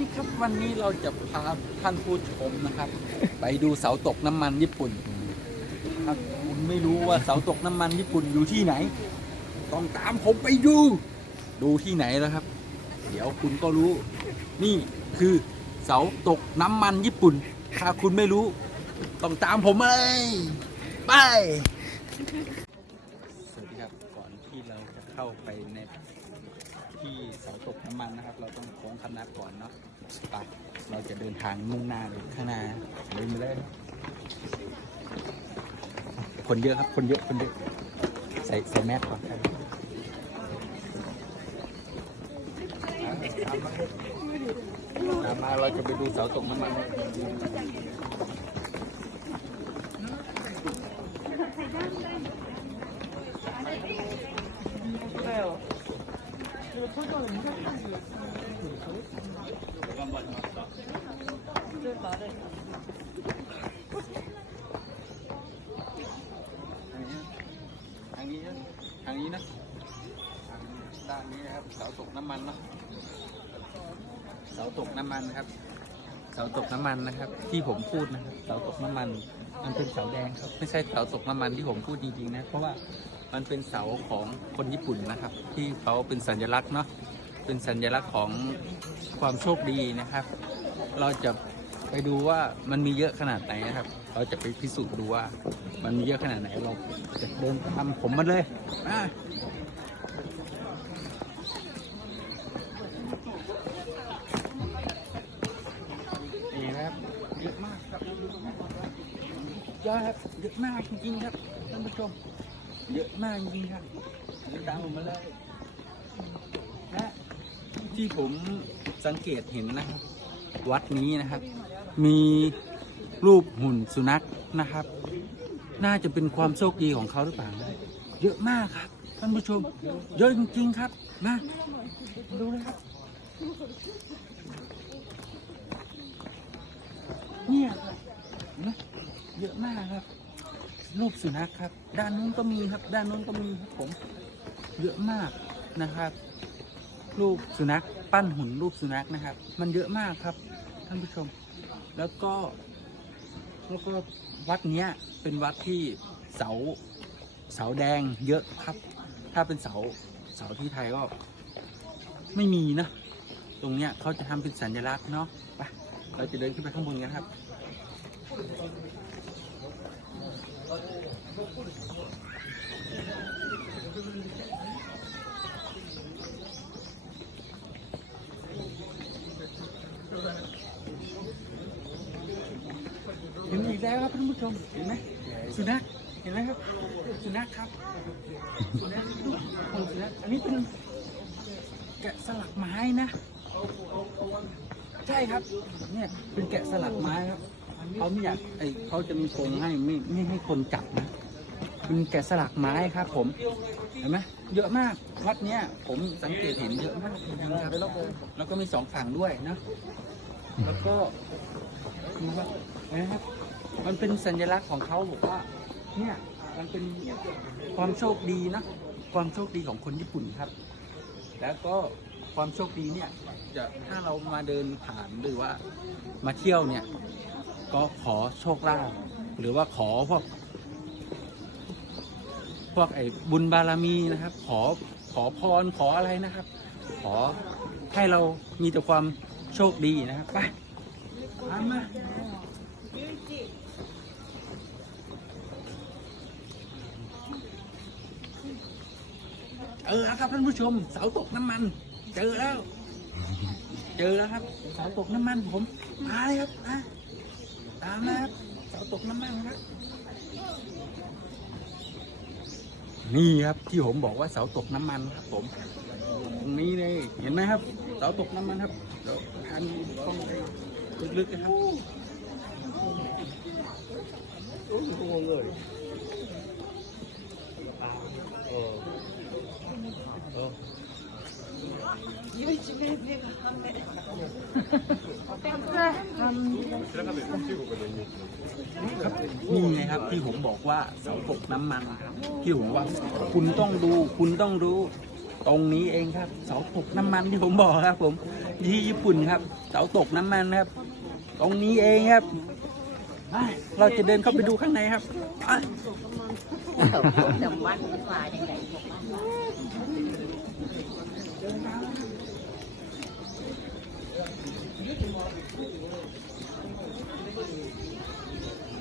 ดีครับวันนี้เราจะพาท่านผู้ชมนะครับ ไปดูเสาตกน้ำมันญี่ปุ่นถ้าคุณไม่รู้ว่าเสาตกน้ำมันญี่ปุ่นอยู่ที่ไหน ต้องตามผมไปดู ดูที่ไหนแล้วครับ เดี๋ยวคุณก็รู้ นี่คือเสาตกน้ำมันญี่ปุ่น ถ้าคุณไม่รู้ ต้องตามผมมาเลยไปสวัสดีครับก่อนที่เราจะเข้าไปในที่เสาตกน้ำมันนะครับ เราต้องโค้งคำนับก่อนเนาะ ไปเราจะเดินทางมุ่งหน้าไปข้างหน้าเดินไปเลยคนเยอะครับ คนเยอะคนเยอะใส่ใส่แมสก่อนครับตามมาเราจะไปดูเสาตกน้ำมันทาง นี้นะทางนี้นะทางด้านนี้นะครับเสาตกน้ำมันเนาะเสาตกน้ำมันนะครับ เสาตกน้ำมันนะครับ ที่ผมพูดนะครับ เสาตกน้ำมัน มันเป็นเสาแดงครับ ไม่ใช่เสาตกน้ำมันที่ผมพูดจริงๆนะ เพราะว่ามันเป็นเสาของคนญี่ปุ่นนะครับ ที่เขาเป็นสัญลักษณ์เนาะเป็นสัญลักษณ์ของความโชคดีนะครับ เราจะ ไปดูว่ามันมีเยอะขนาดไหนนะครับ เราจะไปพิสูจน์ดูว่า มันมีเยอะขนาดไหนเราจะเดินตามผมมาเลยอะนี่นะครับเยอะมากครับเยอะครับเยอะมากจริงๆครับท่านผู้ชมเยอะมากจริงๆครับเดินตามผมมาเลยและที่ผมสังเกตเห็นนะครับวัดนี้นะครับ มีรูปหุ่นสุนัขนะครับ น่าจะเป็นความโชคดีของเขาหรือเปล่านะเยอะมากครับท่านผู้ชม เยอะจริงๆครับมาดูเลยครับเนี่ยครับนไหมเยอะมากครับ รูปสุนัขครับ ด้านนู้นก็มีครับ ด้านนู้นก็มีครับผม เยอะมากนะครับ รูปสุนัข ปั้นหุ่นรูปสุนัขนะครับ มันเยอะมากครับท่านผู้ชม แล้วก็แล้วก็วัดเนี้ยเป็นวัดที่เสาเสาแดงเยอะครับ ถ้าเป็นเสาเสาที่ไทยก็ไม่มีนะ ตรงเนี้ยเขาจะทำเป็นสัญลักษณ์เนาะไปเราจะเดินขึ้นไปข้างบนกันครับ เห็นอีกแล้วครับท่านผู้ชมเห็นไหมสุนัขเห็นไหมครับสุนัขครับสุนัขลูกของสุนัขอันนี้เป็นแกะสลักไม้นะ ใช่ครับเนี่ยเป็นแกะสลักไม้ครับเขาไม่อยากไอเขาจะมีกรงให้ไม่ไม่ให้คนจับนะเป็นแกะสลักไม้ครับ ผมเห็นไหมเยอะมากวัดเนี้ยผมสังเกตเห็นเยอะมากจริงครับแล้วก็มีสองฝั่งด้วยนะ แล้วก็ดูว่า นะครับ มันเป็นสัญลักษณ์ของเขาบอกว่า เนี่ยมันเป็นความโชคดีนะ ความโชคดีของคนญี่ปุ่นครับ แล้วก็ความโชคดีเนี่ยจะถ้าเรามาเดินผ่านหรือว่ามาเที่ยวเนี่ย ก็ขอโชคลาภหรือว่าขอพวก พวกไอ้บุญบารมีนะครับ ขอขอพรขออะไรนะครับ ขอให้เรามีแต่ความโชคดีนะครับไปตามมา เออครับท่านผู้ชม เสาตกน้ำมัน เจอแล้ว เจอแล้วครับ เสาตกน้ำมันผมมาเลยครับมาตามนะครับเสาตกน้ำมันครับนี่ครับที่ผมบอกว่าเสาตกน้ำมันครับผมตรงนี้เลยเห็นไหมครับ เสาตกน้ำมันครับเดี๋ยวทานเข้าไปลึกๆนะครับโอ้โหเลย นี่ไงครับที่ผมบอกว่าเสาตกน้ำมันที่ผมว่า คุณต้องดู คุณต้องรู้ ตรงนี้เองครับ เสาตกน้ำมันที่ผมบอกครับ ผมที่ญี่ปุ่นครับ เสาตกน้ำมันครับ ตรงนี้เองครับเราจะเดินเข้าไปดูข้างในครับแต่วันกว่ายังไงบอกว่า 你讲啊，系啊，系啊，系。